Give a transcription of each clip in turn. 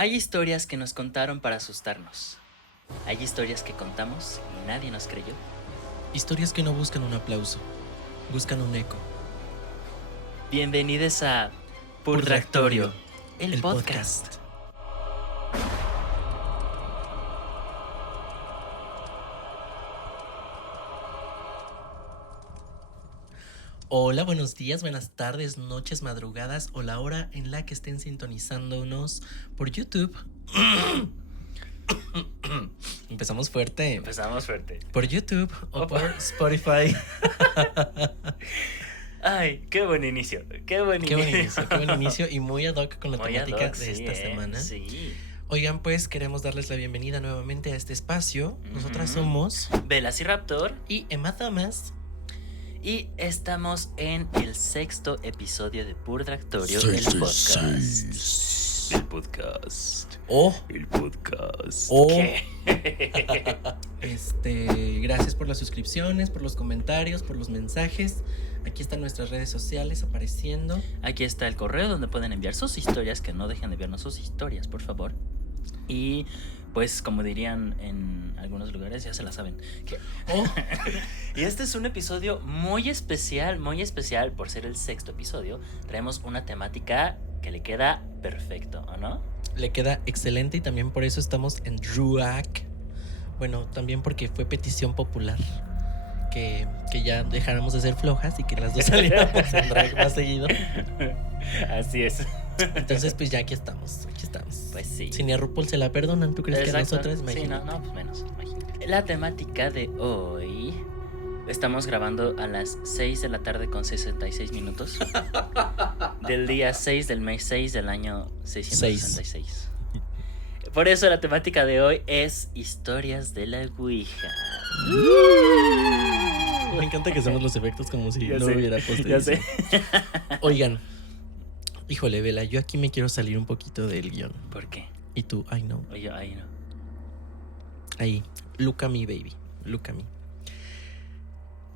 Hay historias que nos contaron para asustarnos. Hay historias que contamos y nadie nos creyó. Historias que no buscan un aplauso, buscan un eco. Bienvenidos a Purdractorio, el podcast. Hola, buenos días, buenas tardes, noches, madrugadas o la hora en la que estén sintonizándonos por YouTube. Empezamos fuerte. Por YouTube o por Spotify. Ay, qué buen inicio. Qué buen inicio y muy ad hoc con la Muy temática ad hoc, de esta semana. Sí. Oigan, pues queremos darles la bienvenida nuevamente a este espacio. Nosotras somos Velociraptor y Emma Thomas. y estamos en el 6º episodio de Purdractorio, el podcast. El podcast. El podcast. ¿Qué? Gracias por las suscripciones, por los comentarios, por los mensajes. Aquí están nuestras redes sociales apareciendo. Aquí está el correo donde pueden enviar sus historias, que no dejen de enviarnos sus historias, por favor. Y pues como dirían en algunos lugares, ya se la saben. Y este es un episodio muy especial por ser el 6º episodio. Traemos una temática que le queda perfecto, ¿o no? Le queda excelente y también por eso estamos en drag. Bueno, también porque fue petición popular que ya dejáramos de ser flojas y que las dos saliéramos en drag más seguido. Así es. Entonces pues ya aquí estamos. Pues sí. Si ni a RuPaul se la perdonan, ¿tú crees que a nosotros? Imagínate. Sí, no, pues menos, imagínate. La temática de hoy... Estamos grabando a las 6 de la tarde con 66 minutos del día 6 del mes 6 del año 666. Por eso la temática de hoy es historias de la Ouija. Me encanta que hacemos los efectos como si Ya no sé, hubiera puesto ya eso. sé. Oigan, híjole, Vela, yo aquí me quiero salir un poquito del guión. ¿Por qué? Y tú, ay no. Oye, ahí no. Ahí, look at me, baby, look at me.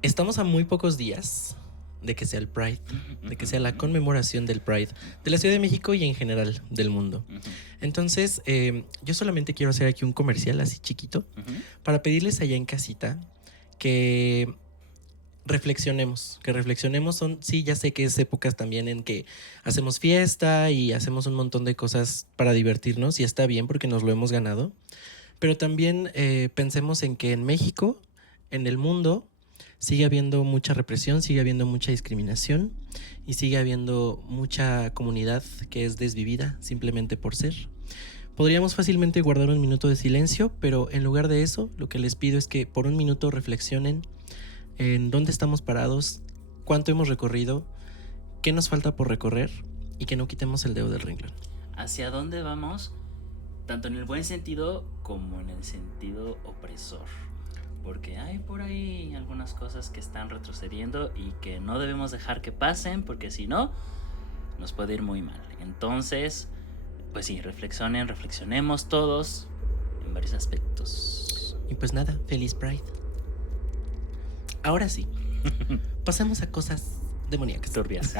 Estamos a muy pocos días de que sea el Pride, de que sea la conmemoración del Pride de la Ciudad de México y en general del mundo. Entonces, yo solamente quiero hacer aquí un comercial así chiquito para pedirles allá en casita que reflexionemos. Sí, ya sé que es épocas también en que hacemos fiesta y hacemos un montón de cosas para divertirnos y está bien porque nos lo hemos ganado. Pero también pensemos en que en México, en el mundo, sigue habiendo mucha represión, sigue habiendo mucha discriminación y sigue habiendo mucha comunidad que es desvivida simplemente por ser. Podríamos fácilmente guardar un minuto de silencio, pero en lugar de eso, lo que les pido es que por un minuto reflexionen en dónde estamos parados, cuánto hemos recorrido, qué nos falta por recorrer y que no quitemos el dedo del renglón. ¿Hacia dónde vamos? Tanto en el buen sentido como en el sentido opresor. Porque hay por ahí algunas cosas que están retrocediendo y que no debemos dejar que pasen, porque si no, nos puede ir muy mal. Entonces, pues sí, reflexionemos todos en varios aspectos. Y pues nada, feliz Pride. Ahora sí, pasemos a cosas demoníacas. Turbias.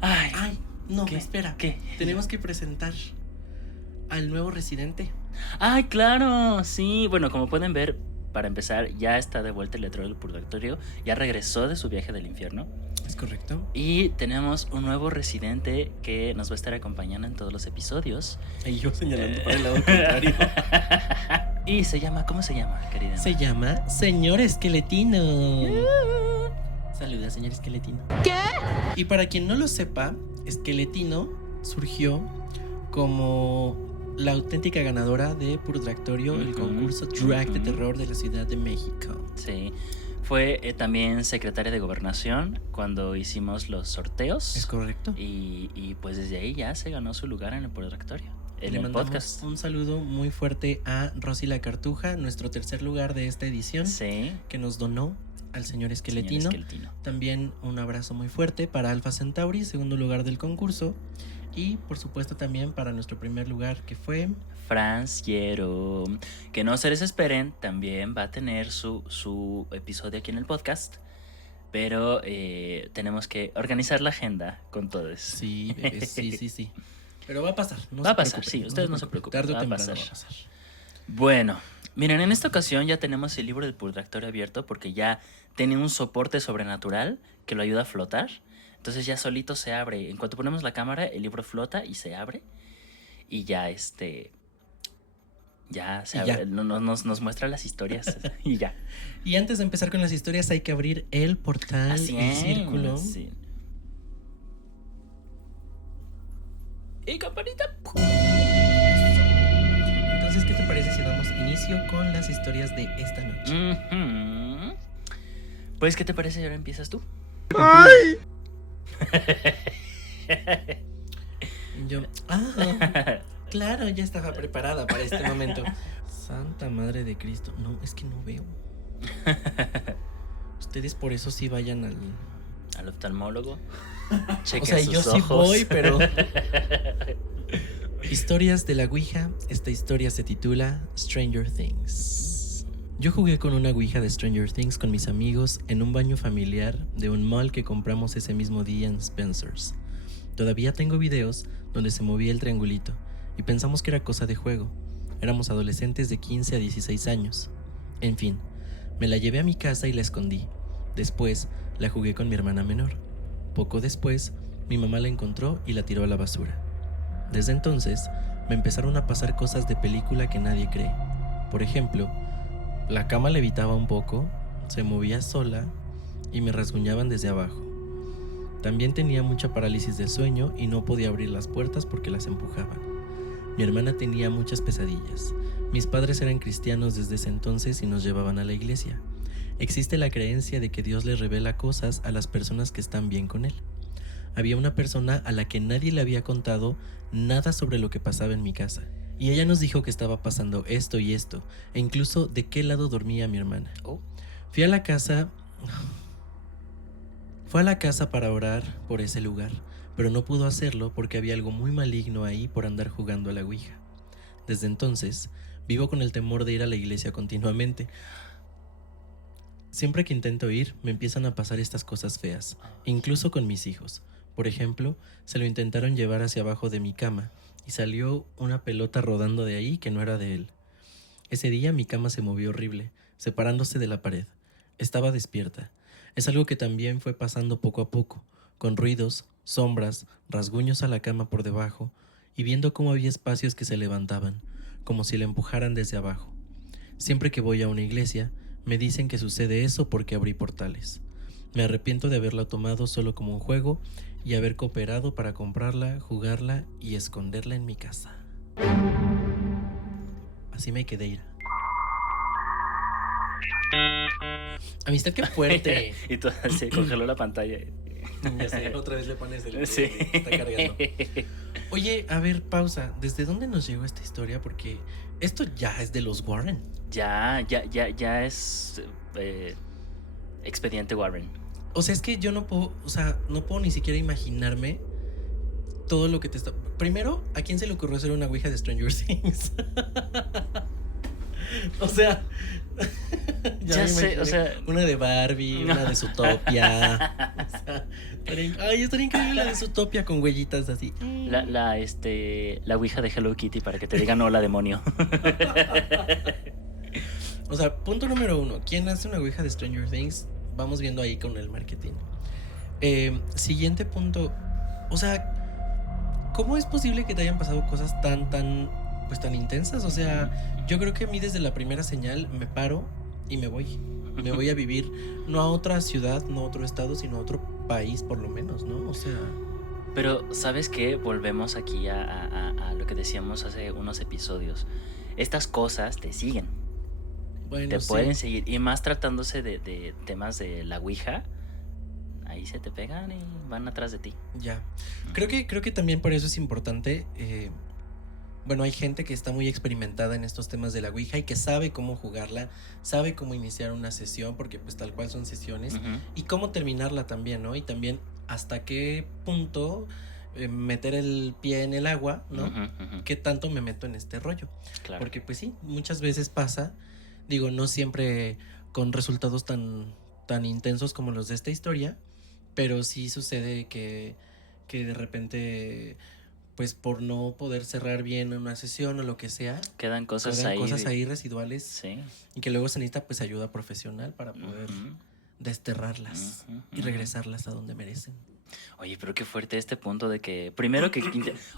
Ay, no, ¿qué? Espera. ¿Qué? Tenemos que presentar al nuevo residente. ¡Ay, claro! Sí, bueno, como pueden ver, para empezar, ya está de vuelta el letrero del purgatorio. Ya regresó de su viaje del infierno. ¿Es correcto? Y tenemos un nuevo residente que nos va a estar acompañando en todos los episodios. Y yo señalando para el lado contrario. Y ¿cómo se llama, querida? Se llama Señor Esqueletino. Saluda, señor Esqueletino. ¿Qué? Y para quien no lo sepa, Esqueletino surgió como la auténtica ganadora de Purdractorio, el concurso drag de terror de la Ciudad de México. Sí, fue también secretaria de Gobernación cuando hicimos los sorteos. ¿Es correcto? Y pues desde ahí ya se ganó su lugar en el Purdractorio, en Le el mandamos podcast. un saludo muy fuerte a Rosy la Cartuja, nuestro tercer lugar de esta edición, Sí. que nos donó al señor Esqueletino. También un abrazo muy fuerte para Alpha Centauri, segundo lugar del concurso. Y por supuesto también para nuestro primer lugar, que fue Franciero. Que no se desesperen, también va a tener su episodio aquí en el podcast. Pero tenemos que organizar la agenda con todos. Sí, bebé, sí. Pero va a pasar. Va a pasar, sí, ustedes no se preocupen. Tarde o Va a temprano pasar. va a pasar. Bueno, miren, en esta ocasión ya tenemos el libro del purgatorio abierto porque ya tiene un soporte sobrenatural que lo ayuda a flotar. Entonces ya solito se abre. En cuanto ponemos la cámara, el libro flota y se abre. Y ya ya se Y abre, ya. nos muestra las historias y ya. Y antes de empezar con las historias hay que abrir el portal, Así el es. círculo. Sí. Y campanita. Entonces, ¿qué te parece si damos inicio con las historias de esta noche? Ujú. Pues, ¿qué te parece si ahora empiezas tú? Yo, claro, ya estaba preparada para este momento. Santa Madre de Cristo. No, es que no veo. Ustedes por eso sí vayan Al oftalmólogo. O Chequen sea, sus yo sí ojos. voy, pero... Historias de la Ouija. Esta historia se titula Stranger Things. Yo jugué con una Ouija de Stranger Things con mis amigos en un baño familiar de un mall que compramos ese mismo día en Spencer's. Todavía tengo videos donde se movía el triangulito y pensamos que era cosa de juego. Éramos adolescentes de 15 a 16 años. En fin, me la llevé a mi casa y la escondí. Después la jugué con mi hermana menor. Poco después, mi mamá la encontró y la tiró a la basura. Desde entonces, me empezaron a pasar cosas de película que nadie cree. Por ejemplo, la cama levitaba un poco, se movía sola y me rasguñaban desde abajo. También tenía mucha parálisis del sueño y no podía abrir las puertas porque las empujaban. Mi hermana tenía muchas pesadillas. Mis padres eran cristianos desde ese entonces y nos llevaban a la iglesia. Existe la creencia de que Dios le revela cosas a las personas que están bien con él. Había una persona a la que nadie le había contado nada sobre lo que pasaba en mi casa. Y ella nos dijo que estaba pasando esto y esto, e incluso de qué lado dormía mi hermana. Fue a la casa para orar por ese lugar, pero no pudo hacerlo porque había algo muy maligno ahí por andar jugando a la Ouija. Desde entonces, vivo con el temor de ir a la iglesia continuamente. Siempre que intento ir, me empiezan a pasar estas cosas feas, incluso con mis hijos. Por ejemplo, se lo intentaron llevar hacia abajo de mi cama y salió una pelota rodando de ahí que no era de él. Ese día mi cama se movió horrible, separándose de la pared. Estaba despierta. Es algo que también fue pasando poco a poco, con ruidos, sombras, rasguños a la cama por debajo y viendo cómo había espacios que se levantaban, como si la empujaran desde abajo. Siempre que voy a una iglesia, me dicen que sucede eso porque abrí portales. Me arrepiento de haberla tomado solo como un juego y haber cooperado para comprarla, jugarla y esconderla en mi casa. Así me quedé, Ira. Amistad, qué fuerte. Y tú se congeló la pantalla. Ya sé, otra vez le pones el... Sí. Está cargando. Oye, a ver, pausa. ¿Desde dónde nos llegó esta historia? Porque esto ya es de los Warren. Ya es expediente Warren. O sea, es que yo no puedo, no puedo ni siquiera imaginarme todo lo que te está... Primero, ¿a quién se le ocurrió hacer una Ouija de Stranger Things? O sea... Ya sé, o sea... Una de Barbie, una de Zootopia. Estaría increíble la de Zootopia con huellitas así. La Ouija de Hello Kitty para que te digan hola, demonio. O sea, punto número 1. ¿Quién hace una Ouija de Stranger Things? Vamos viendo ahí con el marketing. Siguiente punto. O sea, ¿cómo es posible que te hayan pasado cosas tan intensas? O sea, yo creo que a mí desde la primera señal me paro y me voy. Me voy a vivir no a otra ciudad, no a otro estado, sino a otro país por lo menos, ¿no? O sea... Pero, ¿sabes qué? Volvemos aquí a lo que decíamos hace unos episodios. Estas cosas te siguen. Bueno, te pueden seguir. Y más tratándose de temas de la Ouija, ahí se te pegan y van atrás de ti. Ya. Creo que también por eso es importante. Bueno, hay gente que está muy experimentada en estos temas de la Ouija y que sabe cómo jugarla, sabe cómo iniciar una sesión, porque pues tal cual son sesiones, y cómo terminarla también, ¿no? Y también hasta qué punto meter el pie en el agua, ¿no? ¿Qué tanto me meto en este rollo? Claro. Porque pues sí, muchas veces pasa, digo, no siempre con resultados tan intensos como los de esta historia, pero sí sucede que de repente pues por no poder cerrar bien una sesión o lo que sea, Quedan cosas quedan ahí. cosas ahí residuales Sí. y que luego se necesita pues ayuda profesional para poder desterrarlas y regresarlas a donde merecen. Oye, pero qué fuerte este punto de que, primero que,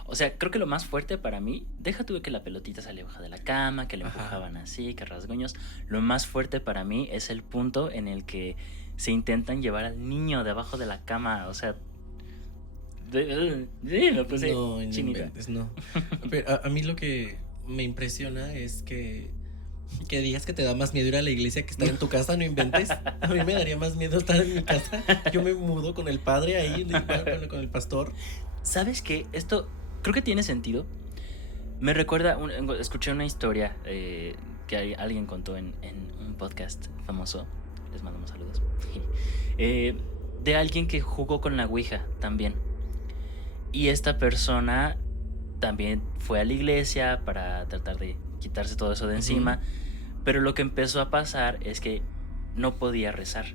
o sea, creo que lo más fuerte para mí, deja tú que la pelotita salió baja de la cama, que le empujaban así, que rasguños. Lo más fuerte para mí es el punto en el que se intentan llevar al niño debajo de la cama, o sea, me puse chinita. Inventes, no. Pero a mí lo que me impresiona es que digas que te da más miedo ir a la iglesia que estar en tu casa, no inventes. A mí me daría más miedo estar en mi casa. Yo me mudo con el padre ahí, igual, con el pastor. ¿Sabes qué? Esto creo que tiene sentido. Me recuerda, escuché una historia que alguien contó en un podcast famoso. Les mandamos saludos. De alguien que jugó con la Ouija también. Y esta persona también fue a la iglesia para tratar de quitarse todo eso de encima. Pero lo que empezó a pasar es que no podía rezar.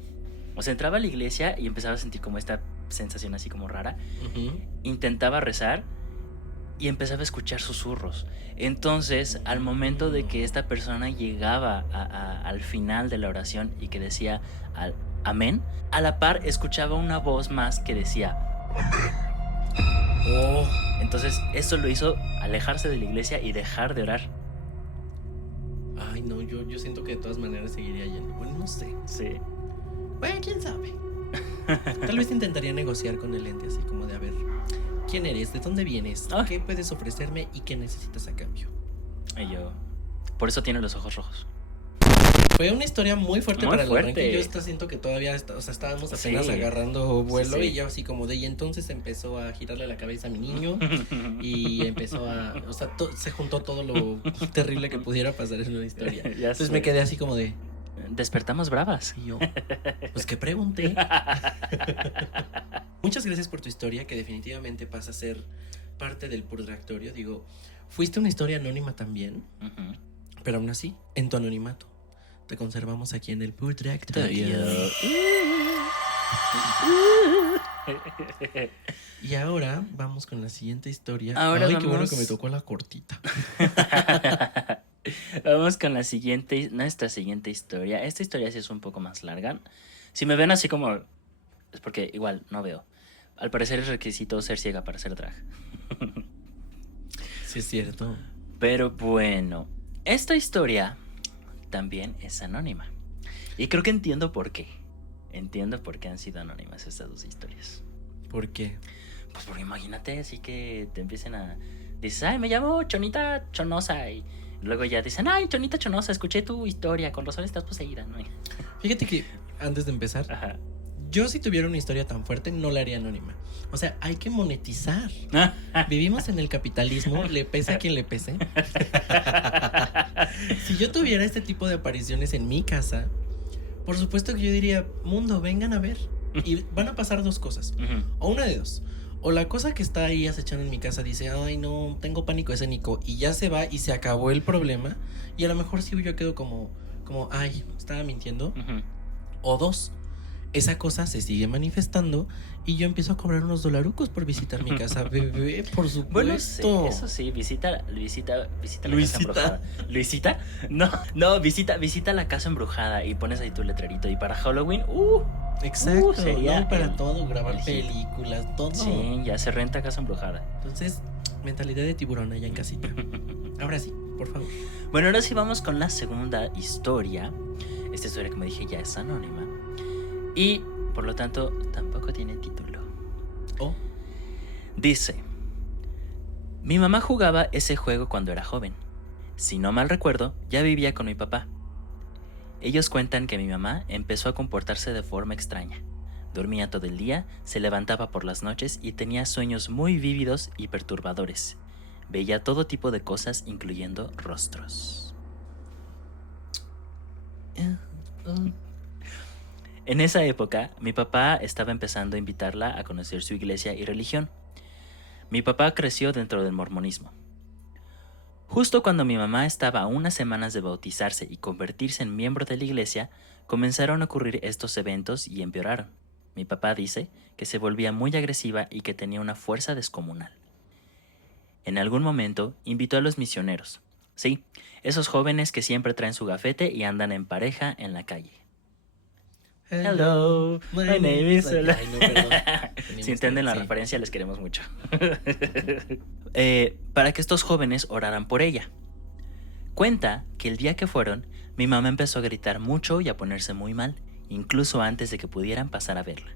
O sea, entraba a la iglesia y empezaba a sentir como esta sensación así como rara. Intentaba rezar y empezaba a escuchar susurros. Entonces, al momento de que esta persona llegaba al final de la oración y que decía amén, a la par escuchaba una voz más que decía amén. Entonces, eso lo hizo alejarse de la iglesia y dejar de orar. Ay, no, yo siento que de todas maneras seguiría yendo. Bueno, no sé. Sí. Bueno, quién sabe. Tal vez intentaría negociar con el ente, así como de a ver, ¿quién eres? ¿De dónde vienes? ¿Qué puedes ofrecerme y qué necesitas a cambio? Y yo, por eso tiene los ojos rojos. Fue una historia muy fuerte para el arranque. Yo siento que todavía estábamos apenas agarrando vuelo y ya así como de... Y entonces empezó a girarle la cabeza a mi niño y empezó a... O sea, se juntó todo lo terrible que pudiera pasar en una historia. Entonces me quedé así como de... Despertamos bravas. Y yo, pues que pregunté. Muchas gracias por tu historia, que definitivamente pasa a ser parte del purgatorio. Digo, fuiste una historia anónima también, pero aún así, en tu anonimato, te conservamos aquí en el purgatorio. Y ahora vamos con la siguiente historia. Ay, qué bueno que me tocó la cortita. Vamos con nuestra siguiente historia. Esta historia sí es un poco más larga. Si me ven así como... es porque igual no veo. Al parecer es requisito ser ciega para hacer drag. Sí, es cierto. Pero bueno, esta historia también es anónima. Y creo que entiendo por qué. Entiendo por qué han sido anónimas estas dos historias. ¿Por qué? Pues porque imagínate así que te empiecen a... Dices, ay, me llamo Chonita Chonosa. Y luego ya dicen, ay, Chonita Chonosa, escuché tu historia, con razón estás poseída, ¿no? Fíjate que antes de empezar, yo si tuviera una historia tan fuerte no la haría anónima. O sea, hay que monetizar. Vivimos en el capitalismo, le pese a quien le pese. Si yo tuviera este tipo de apariciones en mi casa, por supuesto que yo diría, mundo, vengan a ver. Y van a pasar dos cosas. O una de dos. O la cosa que está ahí acechando en mi casa dice, ay, no, tengo pánico escénico, y ya se va y se acabó el problema. Y a lo mejor sí yo quedo como ay, estaba mintiendo. O dos, esa cosa se sigue manifestando y yo empiezo a cobrar unos dolarucos por visitar mi casa, bebé, por supuesto. Bueno, sí, eso sí, visita la casa embrujada. ¿Luisita? No, visita la casa embrujada y pones ahí tu letrerito. Y para Halloween, exacto, sería no, para todo, grabar películas, todo. Sí, ya se renta casa embrujada. Entonces, mentalidad de tiburón allá en casita. Ahora sí, por favor. Bueno, ahora sí vamos con la segunda historia. Esta historia, como dije, ya es anónima. Y, por lo tanto, tampoco tiene título. Dice: mi mamá jugaba ese juego cuando era joven. Si no mal recuerdo, ya vivía con mi papá. Ellos cuentan que mi mamá empezó a comportarse de forma extraña. Dormía todo el día, se levantaba por las noches y tenía sueños muy vívidos y perturbadores. Veía todo tipo de cosas, incluyendo rostros. En esa época, mi papá estaba empezando a invitarla a conocer su iglesia y religión. Mi papá creció dentro del mormonismo. Justo cuando mi mamá estaba a unas semanas de bautizarse y convertirse en miembro de la iglesia, comenzaron a ocurrir estos eventos y empeoraron. Mi papá dice que se volvía muy agresiva y que tenía una fuerza descomunal. En algún momento invitó a los misioneros. Sí, esos jóvenes que siempre traen su gafete y andan en pareja en la calle. Hello, my name is... Ay, no, perdón. Si entienden la Sí. referencia, les queremos mucho. Para que estos jóvenes oraran por ella. Cuenta que el día que fueron, mi mamá empezó a gritar mucho y a ponerse muy mal, incluso antes de que pudieran pasar a verla.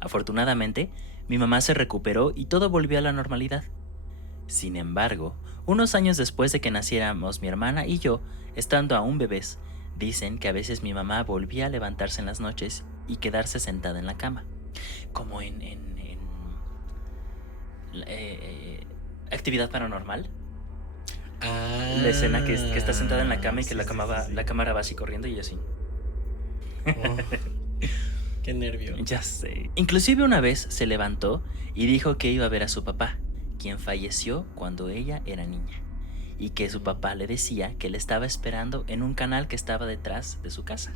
Afortunadamente, mi mamá se recuperó y todo volvió a la normalidad. Sin embargo, unos años después de que naciéramos mi hermana y yo, estando aún bebés, dicen que a veces mi mamá volvía a levantarse en las noches y quedarse sentada en la cama. Como en Actividad Paranormal. La escena que está sentada en la cama y que sí, la cámara va así corriendo y así. Oh, qué nervio. Ya sé. Inclusive una vez se levantó y dijo que iba a ver a su papá, quien falleció cuando ella era niña, y que su papá le decía que le estaba esperando en un canal que estaba detrás de su casa.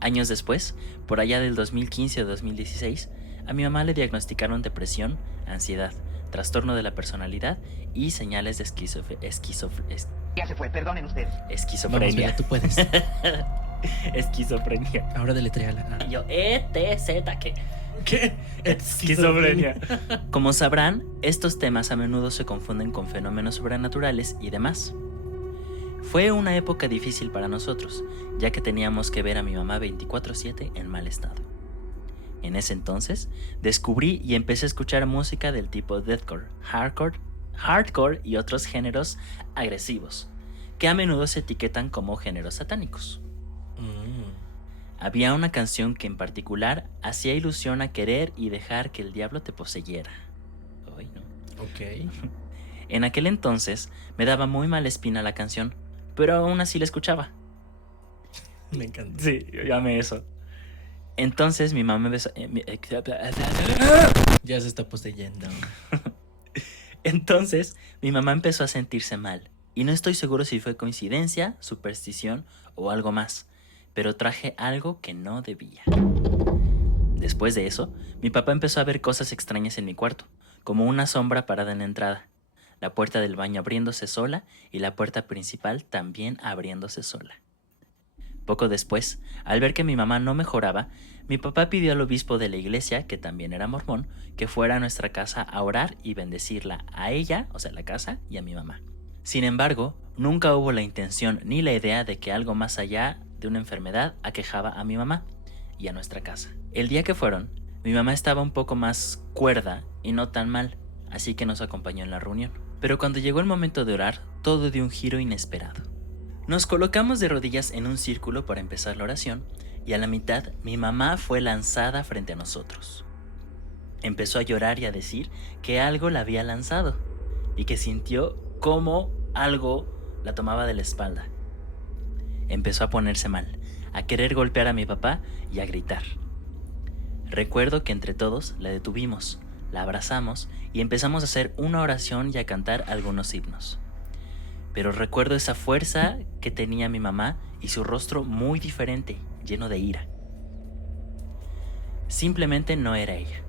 Años después, por allá del 2015 o 2016, a mi mamá le diagnosticaron depresión, ansiedad, trastorno de la personalidad y señales de Ya se fue, perdonen ustedes. Vamos, esquizofrenia. Bella, tú puedes. Esquizofrenia. Ahora deletréala. Y yo, E-T-Z, ¿qué? ¿Qué? Esquizofrenia. Como sabrán, estos temas a menudo se confunden con fenómenos sobrenaturales y demás. Fue una época difícil para nosotros, ya que teníamos que ver a mi mamá 24/7 en mal estado. En ese entonces, descubrí y empecé a escuchar música del tipo deathcore, hardcore y otros géneros agresivos, que a menudo se etiquetan como géneros satánicos. Había una canción que en particular hacía ilusión a querer y dejar que el diablo te poseyera. Ay, no. Ok. En aquel entonces me daba muy mala espina la canción, pero aún así la escuchaba. Me encanta. Sí, yo amé eso. Entonces mi mamá empezó... Ya se está poseyendo. Entonces mi mamá empezó a sentirse mal, y no estoy seguro si fue coincidencia, superstición o algo más, pero traje algo que no debía. Después de eso, mi papá empezó a ver cosas extrañas en mi cuarto, como una sombra parada en la entrada, la puerta del baño abriéndose sola y la puerta principal también abriéndose sola. Poco después, al ver que mi mamá no mejoraba, mi papá pidió al obispo de la iglesia, que también era mormón, que fuera a nuestra casa a orar y bendecirla a ella, o sea, la casa, y a mi mamá. Sin embargo, nunca hubo la intención ni la idea de que algo más allá de una enfermedad aquejaba a mi mamá y a nuestra casa. El día que fueron, mi mamá estaba un poco más cuerda y no tan mal, así que nos acompañó en la reunión. Pero cuando llegó el momento de orar, todo dio un giro inesperado. Nos colocamos de rodillas en un círculo para empezar la oración y a la mitad mi mamá fue lanzada frente a nosotros. Empezó a llorar y a decir que algo la había lanzado y que sintió como algo la tomaba de la espalda. Empezó a ponerse mal, a querer golpear a mi papá y a gritar. Recuerdo que entre todos la detuvimos, la abrazamos y empezamos a hacer una oración y a cantar algunos himnos. Pero recuerdo esa fuerza que tenía mi mamá y su rostro muy diferente, lleno de ira. Simplemente no era ella.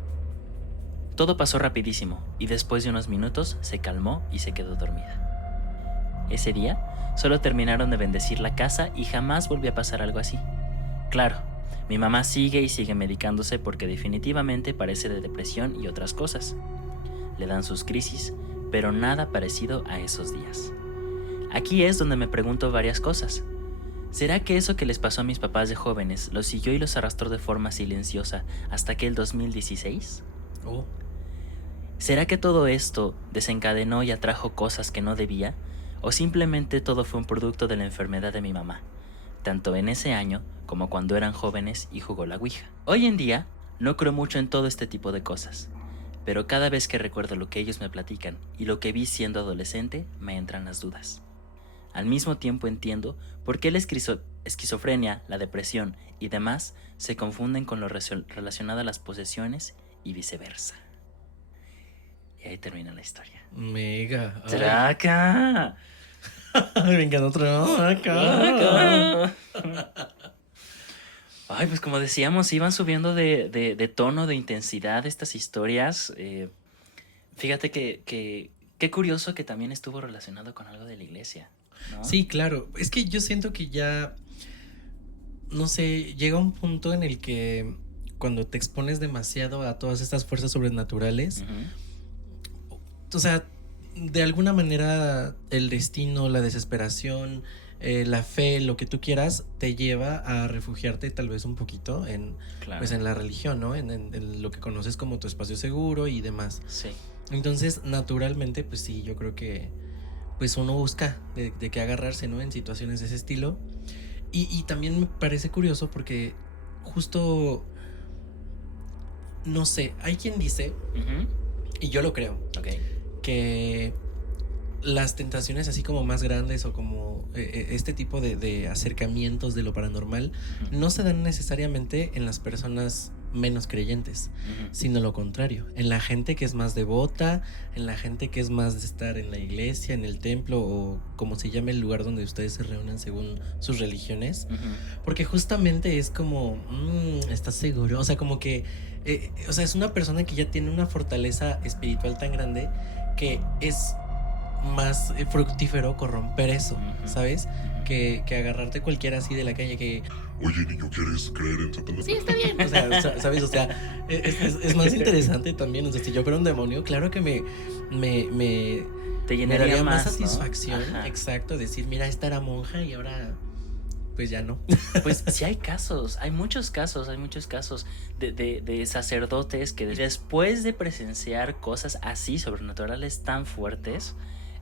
Todo pasó rapidísimo y después de unos minutos se calmó y se quedó dormida. Ese día solo terminaron de bendecir la casa y jamás volvió a pasar algo así. Claro, mi mamá sigue y sigue medicándose porque definitivamente padece de depresión y otras cosas. Le dan sus crisis, pero nada parecido a esos días. Aquí es donde me pregunto varias cosas. ¿Será que eso que les pasó a mis papás de jóvenes los siguió y los arrastró de forma silenciosa hasta aquel 2016? Oh. ¿Será que todo esto desencadenó y atrajo cosas que no debía? ¿O simplemente todo fue un producto de la enfermedad de mi mamá, tanto en ese año como cuando eran jóvenes y jugó la ouija? Hoy en día no creo mucho en todo este tipo de cosas, pero cada vez que recuerdo lo que ellos me platican y lo que vi siendo adolescente, me entran las dudas. Al mismo tiempo entiendo por qué la esquizofrenia, la depresión y demás se confunden con lo relacionado a las posesiones y viceversa. Y ahí termina la historia. Mega. Ay. ¡Traca! Venga, otro. Acá. Ay, pues como decíamos, iban subiendo de tono, de intensidad estas historias. Fíjate que qué curioso que también estuvo relacionado con algo de la iglesia, ¿no? Sí, claro. Es que yo siento que ya, no sé, llega un punto en el que cuando te expones demasiado a todas estas fuerzas sobrenaturales, o sea, de alguna manera el destino, la desesperación, la fe, lo que tú quieras, te lleva a refugiarte tal vez un poquito en, Claro. pues en la religión, ¿no? En lo que conoces como tu espacio seguro y demás. Sí. Entonces, naturalmente, pues sí, yo creo que pues uno busca de qué agarrarse, ¿no? En situaciones de ese estilo. Y también me parece curioso porque justo, no sé, hay quien dice, y yo lo creo, Ok. que las tentaciones así como más grandes o como este tipo de acercamientos de lo paranormal no se dan necesariamente en las personas menos creyentes, sino lo contrario, en la gente que es más devota, en la gente que es más de estar en la iglesia, en el templo o como se llame el lugar donde ustedes se reúnan según sus religiones, porque justamente es como, ¿estás seguro? O sea, como que, o sea, es una persona que ya tiene una fortaleza espiritual tan grande que es más fructífero corromper eso, ¿sabes? Que agarrarte cualquiera así de la calle que... Oye, niño, ¿quieres creer en Satanás? Sí, está bien. O sea, ¿sabes? O sea, es más interesante también. O sea, si yo fuera un demonio, claro que me Te me llenaría daría más ¿no? satisfacción. Ajá. Exacto, decir, mira, esta era monja y ahora pues ya no. Pues sí hay casos, hay muchos casos de sacerdotes que después de presenciar cosas así sobrenaturales tan fuertes,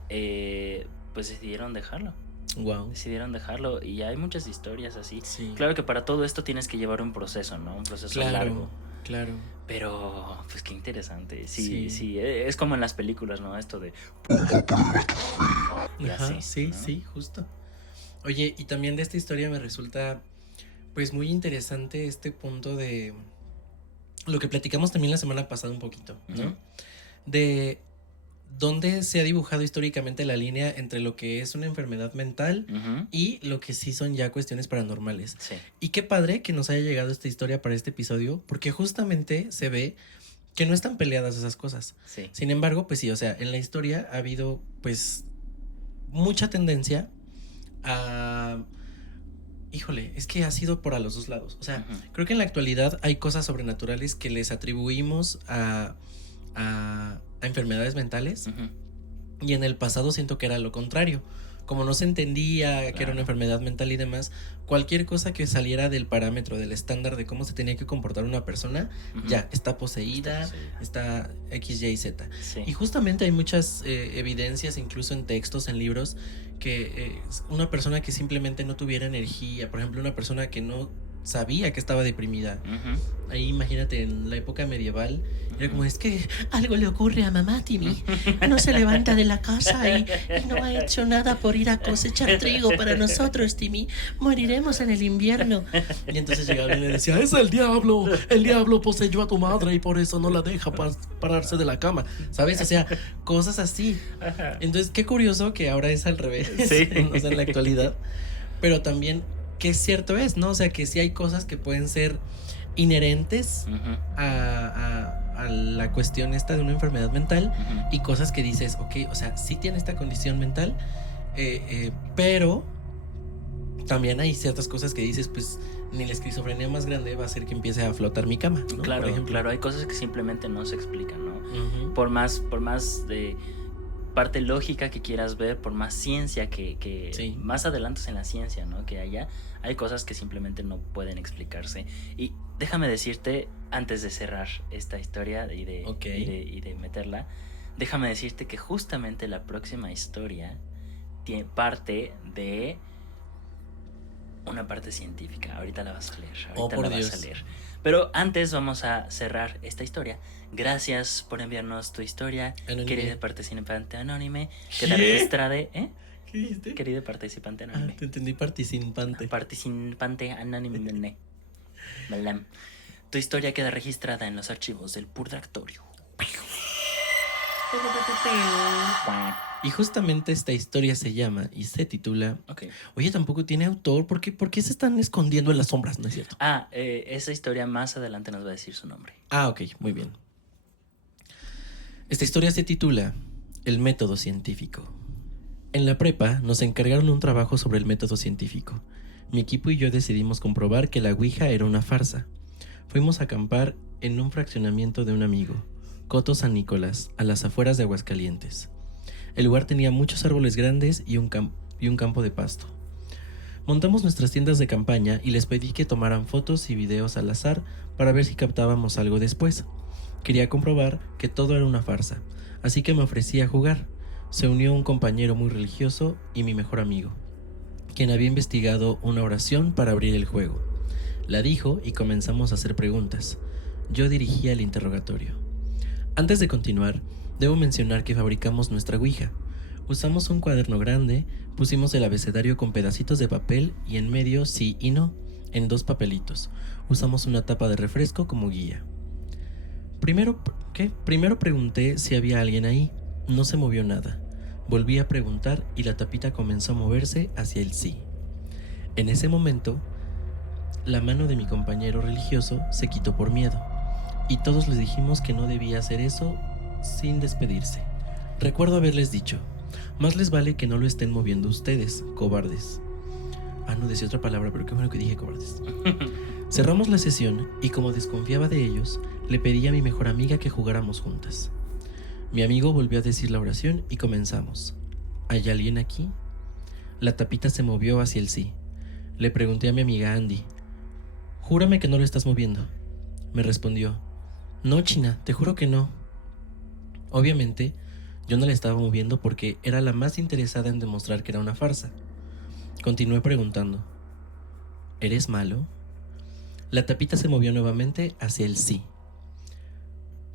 pues decidieron dejarlo. Wow. Decidieron dejarlo y hay muchas historias así. Sí. Claro que para todo esto tienes que llevar un proceso, ¿no? Un proceso largo. Claro. Pero, pues qué interesante. Sí. Sí, es como en las películas, ¿no? Esto de... Y Ajá, así, sí, ¿no? sí, justo. Oye, y también de esta historia me resulta pues muy interesante este punto de lo que platicamos también la semana pasada un poquito, ¿no? De dónde se ha dibujado históricamente la línea entre lo que es una enfermedad mental y lo que sí son ya cuestiones paranormales. Sí. Y qué padre que nos haya llegado esta historia para este episodio, porque justamente se ve que no están peleadas esas cosas. Sí. Sin embargo, pues sí, o sea, en la historia ha habido pues mucha tendencia a... Híjole, es que ha sido por a los dos lados. O sea, creo que en la actualidad hay cosas sobrenaturales que les atribuimos a enfermedades mentales. Y en el pasado siento que era lo contrario. Como no se entendía que era una enfermedad mental y demás, cualquier cosa que saliera del parámetro, del estándar de cómo se tenía que comportar una persona, ya está poseída, está X, Y, Z. Sí. Y justamente hay muchas evidencias, incluso en textos, en libros, que una persona que simplemente no tuviera energía, por ejemplo, una persona que no sabía que estaba deprimida. Ahí imagínate, en la época medieval, era como, es que algo le ocurre a mamá Timmy, no se levanta de la casa y no ha hecho nada por ir a cosechar trigo para nosotros, Timmy, moriremos en el invierno. Y entonces llegaba y le decía, es el diablo poseyó a tu madre y por eso no la deja pararse de la cama, ¿sabes? O sea, cosas así. Entonces, qué curioso que ahora es al revés, Sí. o sea, en la actualidad, pero también que cierto es, ¿no? O sea, que sí hay cosas que pueden ser inherentes a la cuestión esta de una enfermedad mental y cosas que dices, ok, o sea, sí tiene esta condición mental, pero también hay ciertas cosas que dices, pues ni la esquizofrenia más grande va a hacer que empiece a flotar mi cama, ¿no? Claro, por ejemplo. claro, hay cosas que simplemente no se explican, ¿no? Por más de parte lógica que quieras ver, por más ciencia que Sí. más adelantos en la ciencia, ¿no? Que hay cosas que simplemente no pueden explicarse. Y déjame decirte, antes de cerrar esta historia y de meterla, déjame decirte que justamente la próxima historia tiene parte de una parte científica. Ahorita la vas a leer. Pero antes vamos a cerrar esta historia. Gracias por enviarnos tu historia, querida participante anónime. Queda registrada, ¿eh? ¿Qué dijiste? Querido participante anónime. Te entendí, participante. Participante anónime. Tu historia queda registrada en los archivos del purgatorio. Y justamente esta historia se llama y se titula... Oye, tampoco tiene autor. ¿Por qué se están escondiendo en las sombras? ¿No es cierto? Esa historia más adelante nos va a decir su nombre. Ok, muy bien. Esta historia se titula El método científico. En la prepa nos encargaron un trabajo sobre el método científico. Mi equipo y yo decidimos comprobar que la Ouija era una farsa. Fuimos a acampar en un fraccionamiento de un amigo, Coto San Nicolás, a las afueras de Aguascalientes. El lugar tenía muchos árboles grandes y un campo de pasto. Montamos nuestras tiendas de campaña y les pedí que tomaran fotos y videos al azar para ver si captábamos algo después. Quería comprobar que todo era una farsa, así que me ofrecí a jugar. Se unió un compañero muy religioso y mi mejor amigo, quien había investigado una oración para abrir el juego. La dijo y comenzamos a hacer preguntas. Yo dirigía el interrogatorio. Antes de continuar, debo mencionar que fabricamos nuestra Ouija. Usamos un cuaderno grande, pusimos el abecedario con pedacitos de papel y en medio sí y no, en 2 papelitos. Usamos una tapa de refresco como guía. Primero pregunté si había alguien ahí. No se movió nada. Volví a preguntar y la tapita comenzó a moverse hacia el sí. En ese momento, la mano de mi compañero religioso se quitó por miedo, y todos les dijimos que no debía hacer eso sin despedirse. Recuerdo haberles dicho: más les vale que no lo estén moviendo ustedes, cobardes. No decía otra palabra, pero qué bueno que dije cobardes. Cerramos la sesión y como desconfiaba de ellos, le pedí a mi mejor amiga que jugáramos juntas. Mi amigo volvió a decir la oración y comenzamos. ¿Hay alguien aquí? La tapita se movió hacia el sí. Le pregunté a mi amiga Andy: júrame que no lo estás moviendo. Me respondió: no, China, te juro que no. Obviamente, yo no la estaba moviendo porque era la más interesada en demostrar que era una farsa. Continué preguntando: ¿eres malo? La tapita se movió nuevamente hacia el sí.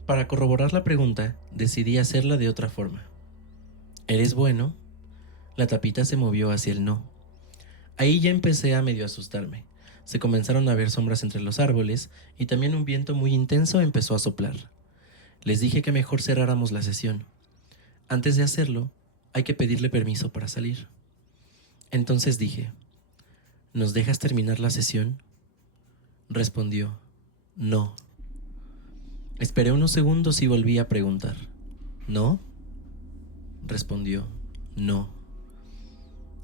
Para corroborar la pregunta, decidí hacerla de otra forma. ¿Eres bueno? La tapita se movió hacia el no. Ahí ya empecé a medio asustarme. Se comenzaron a ver sombras entre los árboles y también un viento muy intenso empezó a soplar. Les dije que mejor cerráramos la sesión. Antes de hacerlo, hay que pedirle permiso para salir. Entonces dije: ¿nos dejas terminar la sesión? Respondió: no. Esperé unos segundos y volví a preguntar: ¿no? Respondió: no.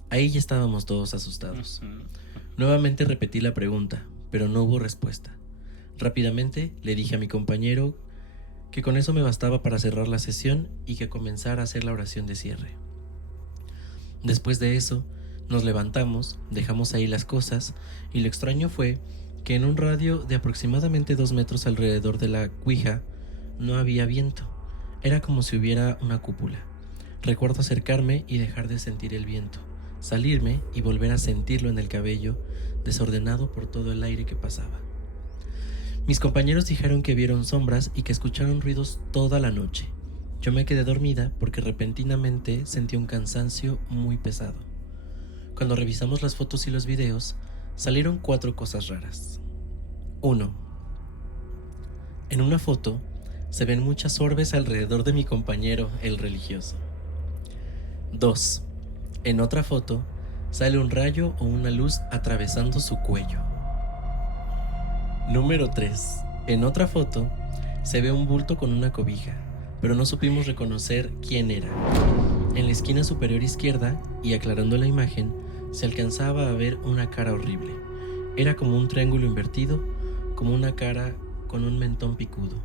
Ahí ya estábamos todos asustados. Nuevamente repetí la pregunta, pero no hubo respuesta. Rápidamente le dije a mi compañero que con eso me bastaba para cerrar la sesión y que comenzara a hacer la oración de cierre. Después de eso, nos levantamos, dejamos ahí las cosas y lo extraño fue que en un radio de aproximadamente 2 metros alrededor de la Ouija no había viento. Era como si hubiera una cúpula. Recuerdo acercarme y dejar de sentir el viento, salirme y volver a sentirlo en el cabello, desordenado por todo el aire que pasaba. Mis compañeros dijeron que vieron sombras y que escucharon ruidos toda la noche. Yo me quedé dormida porque repentinamente sentí un cansancio muy pesado. Cuando revisamos las fotos y los videos, salieron 4 cosas raras. 1. En una foto se ven muchas orbes alrededor de mi compañero, el religioso. 2. En otra foto sale un rayo o una luz atravesando su cuello. Número 3. En otra foto se ve un bulto con una cobija, pero no supimos reconocer quién era. En la esquina superior izquierda, y aclarando la imagen, se alcanzaba a ver una cara horrible. Era como un triángulo invertido, como una cara con un mentón picudo.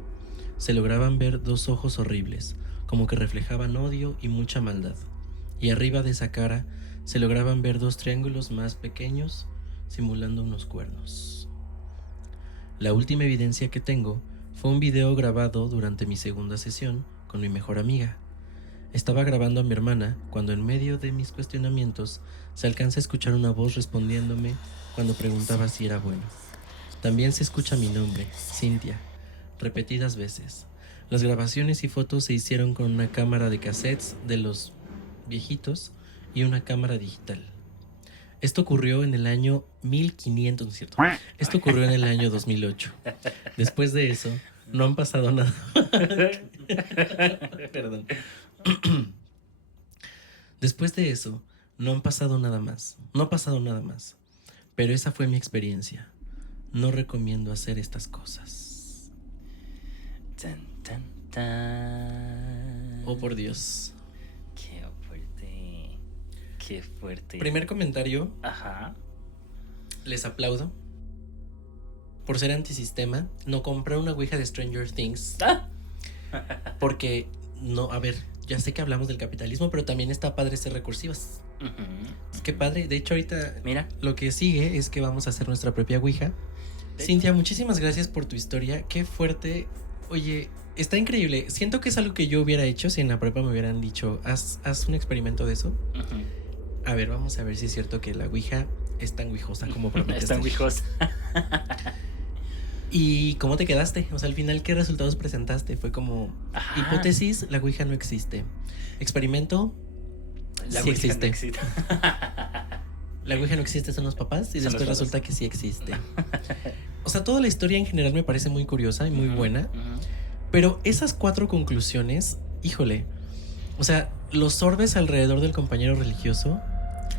Se lograban ver 2 ojos horribles, como que reflejaban odio y mucha maldad. Y arriba de esa cara se lograban ver 2 triángulos más pequeños, simulando unos cuernos. La última evidencia que tengo fue un video grabado durante mi segunda sesión con mi mejor amiga. Estaba grabando a mi hermana cuando en medio de mis cuestionamientos se alcanza a escuchar una voz respondiéndome cuando preguntaba si era bueno. También se escucha mi nombre, Cintia, repetidas veces. Las grabaciones y fotos se hicieron con una cámara de cassettes de los viejitos y una cámara digital. Esto ocurrió en el año 1500, ¿no es cierto? Esto ocurrió en el año 2008. Después de eso, no han pasado nada. Perdón. Después de eso, no ha pasado nada más. Pero esa fue mi experiencia. No recomiendo hacer estas cosas. Tan, tan, Oh, por Dios. Qué fuerte. Qué fuerte. Primer comentario. Ajá. Les aplaudo por ser antisistema. No comprar una ouija de Stranger Things. ¡Ah! Porque, no, a ver, ya sé que hablamos del capitalismo, pero también está padre ser recursivas. Es que padre. De hecho, ahorita Mira. lo que sigue es que vamos a hacer nuestra propia ouija. Cintia, muchísimas gracias por tu historia. Qué fuerte. Oye, está increíble. Siento que es algo que yo hubiera hecho si en la prepa me hubieran dicho, haz un experimento de eso. A ver, vamos a ver si es cierto que la ouija es tan ouijosa como promete. Es tan ouijosa. ¿Y cómo te quedaste? O sea, al final, ¿qué resultados presentaste? Fue como, Ajá. hipótesis, la ouija no existe. Experimento, La sí ouija existe. no existe. La ouija no existe, son los papás. Y Son después los resulta que sí existe. O sea, toda la historia en general me parece muy curiosa y muy buena. Pero esas 4 conclusiones, híjole. O sea, los orbes alrededor del compañero religioso.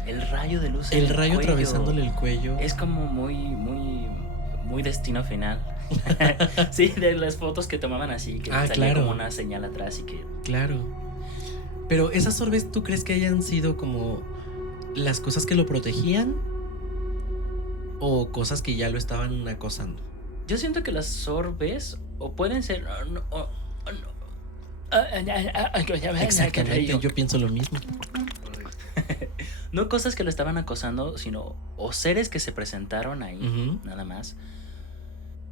El rayo de luz en El rayo cuello. atravesándole el cuello. Es como muy destino final. Sí, de las fotos que tomaban así, que salía claro. como una señal atrás y que... Claro. Pero esas orbes, ¿tú crees que hayan sido como las cosas que lo protegían? ¿O cosas que ya lo estaban acosando? Yo siento que las orbes o pueden ser... Exactamente, yo pienso lo mismo. No cosas que lo estaban acosando, sino o seres que se presentaron ahí, Ujú. nada más.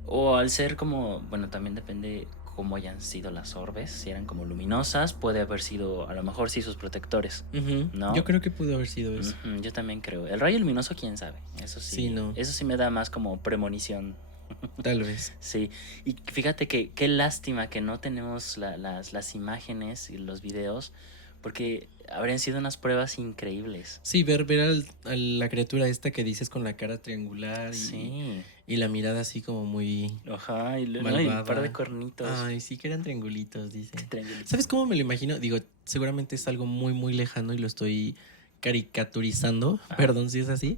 O al ser como, bueno, también depende cómo hayan sido las orbes. Si eran como luminosas, puede haber sido, a lo mejor sí, sus protectores. Ujú. ¿No? Yo creo que pudo haber sido eso. Ujú, yo también creo. El rayo luminoso, quién sabe. Eso sí. Sí, no. Eso sí me da más como premonición. Tal vez. Sí. Y fíjate que qué lástima que no tenemos las imágenes y los videos, porque habrían sido unas pruebas increíbles. Sí, ver a la criatura esta que dices con la cara triangular Sí. y la mirada así como muy Ajá, y, un malvada. par de cuernitos. Ay, sí que eran triangulitos, dice. Triangulitos. ¿Sabes cómo me lo imagino? Digo, seguramente es algo muy, muy lejano y lo estoy caricaturizando. Ajá. Perdón si es así.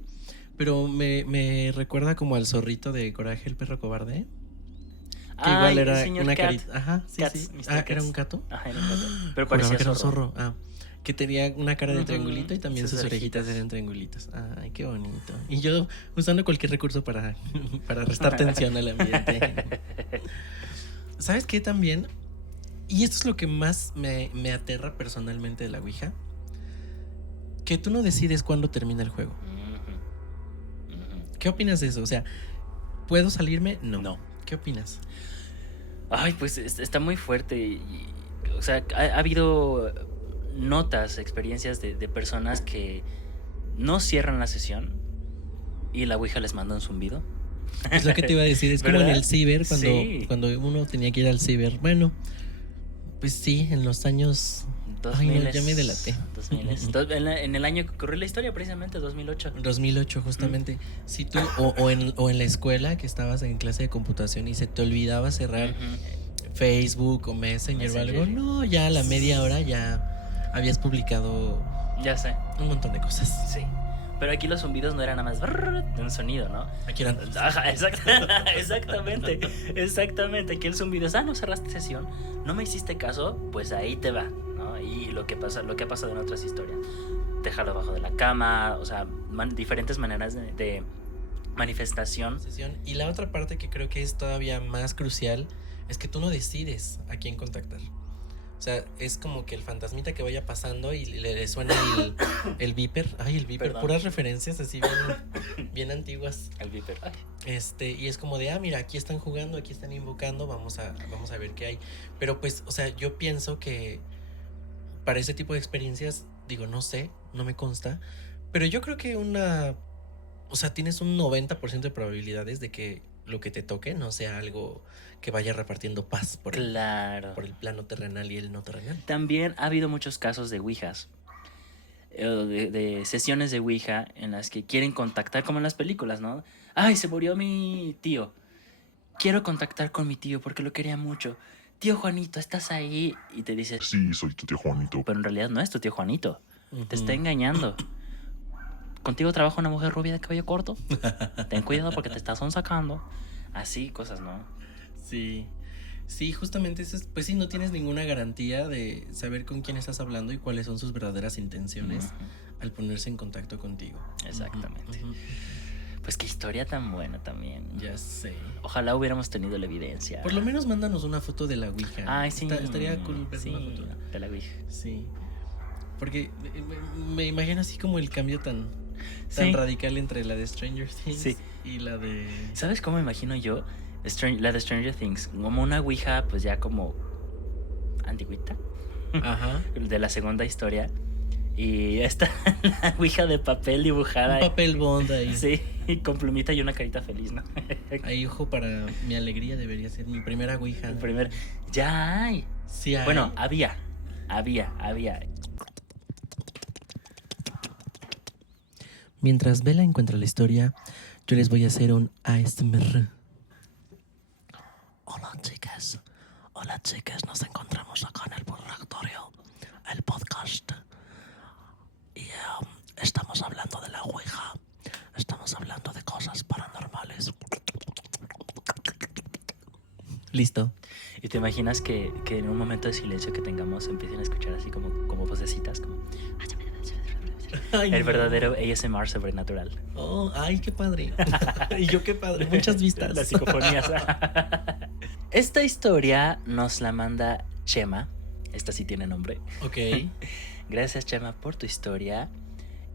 Pero me recuerda como al zorrito de Coraje, el perro cobarde. Que igual Ay, era el señor una Cat. carita. Ajá, sí, Cats, sí. Mr. Ah, ¿era Cats. un gato? Ajá, era un gato. Pero Juraba parecía que era un zorro. zorro. Ah, que tenía una cara de Ujú, triangulito y también sus sus orejitas orejitas. eran triangulitos. Ay, qué bonito. Y yo usando cualquier recurso para restar tensión al ambiente. ¿Sabes qué también? Y esto es lo que más me aterra personalmente de la Ouija. Que tú no decides cuándo termina el juego. Ujú, ujú. ¿Qué opinas de eso? O sea, ¿puedo salirme? No. No. ¿Qué opinas? Ay, pues está muy fuerte. O sea, ha habido notas, experiencias de personas que no cierran la sesión y la Ouija les manda un zumbido. Es lo que te iba a decir. Es como en ¿Verdad? el ciber, Sí. cuando uno tenía que ir al ciber. Bueno, pues sí, en los años... 2000, Ay, no, ya me delaté. 2000. En el año que ocurrió la historia, precisamente, 2008. 2008 justamente. Si tú o en la escuela que estabas en clase de computación y se te olvidaba cerrar Ujú. Facebook o Messenger o algo, Messenger. no, ya a la media hora ya habías publicado Ya sé, un montón de cosas. sí. Pero aquí los zumbidos no eran nada más un sonido, ¿no? Aquí eran... Ajá, exactamente. Exactamente. Aquí el zumbido es, no cerraste sesión, no me hiciste caso, pues ahí te va, ¿no? Y lo que ha pasado en otras historias. Déjalo abajo de la cama, o sea, diferentes maneras de manifestación. Y la otra parte que creo que es todavía más crucial es que tú no decides a quién contactar. O sea, es como que el fantasmita que vaya pasando y le suena el beeper. Ay, el beeper. Perdón. Puras referencias así bien antiguas. El viper. Ay. Y es como de, mira, aquí están jugando, aquí están invocando, vamos a ver qué hay. Pero pues, o sea, yo pienso que para ese tipo de experiencias, digo, no sé, no me consta, pero yo creo que o sea, tienes un 90% de probabilidades de que lo que te toque no sea algo que vaya repartiendo paz por Claro. el plano terrenal y el no terrenal. También ha habido muchos casos de ouijas, de sesiones de ouija en las que quieren contactar, como en las películas, ¿no? Ay, se murió mi tío. Quiero contactar con mi tío porque lo quería mucho. Tío Juanito, ¿estás ahí? Y te dice, Sí, soy tu tío Juanito. pero en realidad no es tu tío Juanito. Te está Ujú. engañando. ¿Contigo trabaja una mujer rubia de cabello corto? Ten cuidado porque te estás sonsacando. Así, cosas, ¿no? Sí. Sí, justamente eso es, pues sí, no tienes ninguna garantía de saber con quién estás hablando y cuáles son sus verdaderas intenciones al ponerse en contacto contigo. Exactamente. Pues qué historia tan buena también. Ya sé. Ojalá hubiéramos tenido la evidencia. Por lo menos mándanos una foto de la Ouija. Ay, sí. Estaría cool ver sí, una foto de la Ouija. Sí. Porque me imagino así como el cambio tan radical entre la de Stranger Things y la de... ¿Sabes cómo me imagino yo? La de Stranger Things. Como una Ouija, pues ya como antigüita. Ajá. De la segunda historia. Y esta, la Ouija de papel dibujada. Un papel bond ahí. Sí, y con plumita y una carita feliz, ¿no? Ahí, ojo, para mi alegría debería ser mi primera Ouija. Ya hay. Sí hay. Bueno, había. Mientras Bella encuentra la historia, yo les voy a hacer un ASMR. Hola chicas, nos encontramos acá en el Purgatorio, el podcast. Y estamos hablando de la Ouija, estamos hablando de cosas paranormales. Listo. ¿Y te imaginas que en un momento de silencio que tengamos empiecen a escuchar así como vocecitas? Como... Ay, el verdadero ASMR sobrenatural. Oh, ay, qué padre. Y yo qué padre, muchas vistas. Las psicofonías. Esta historia nos la manda Chema. Esta sí tiene nombre. Ok. Gracias, Chema, por tu historia.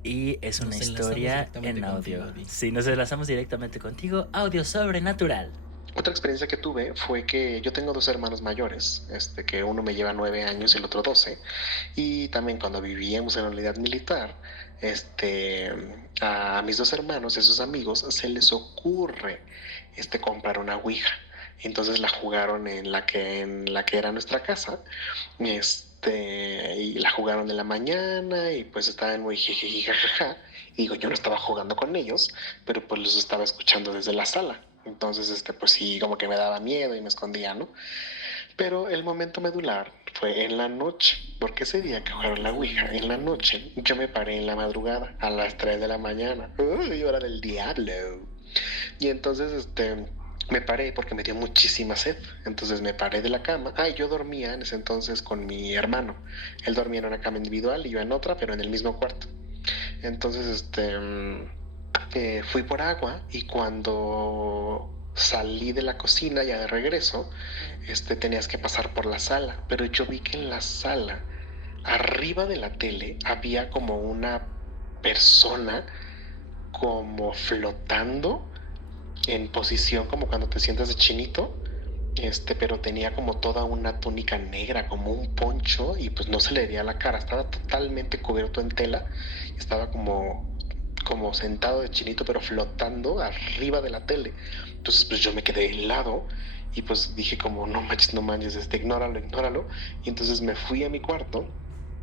Y es una historia en audio. Contigo, sí, nos enlazamos directamente contigo. Audio sobrenatural. Otra experiencia que tuve fue que yo tengo 2 hermanos mayores, que uno me lleva 9 años y el otro 12. Y también cuando vivíamos en la unidad militar, a mis 2 hermanos y a sus amigos se les ocurre comprar una Ouija. Entonces la jugaron en la que era nuestra casa, y la jugaron en la mañana y pues estaban muy jiji, jajaja. Y digo, yo no estaba jugando con ellos, pero pues los estaba escuchando desde la sala. Entonces, pues sí, como que me daba miedo y me escondía, ¿no? Pero el momento medular fue en la noche, porque ese día que jugaron la Ouija, en la noche, yo me paré en la madrugada, a las 3 de la mañana. ¡Uy, hora del diablo! Y entonces, me paré porque me dio muchísima sed. Entonces me paré de la cama. Y yo dormía en ese entonces con mi hermano. Él dormía en una cama individual y yo en otra, pero en el mismo cuarto. Entonces, fui por agua y cuando salí de la cocina ya de regreso, tenías que pasar por la sala, pero yo vi que en la sala, arriba de la tele, había como una persona como flotando en posición como cuando te sientas de chinito, pero tenía como toda una túnica negra, como un poncho, y pues no se le veía la cara, estaba totalmente cubierto en tela, estaba como sentado de chinito, pero flotando arriba de la tele. Entonces pues yo me quedé helado y pues dije como no manches, ignóralo. Y entonces me fui a mi cuarto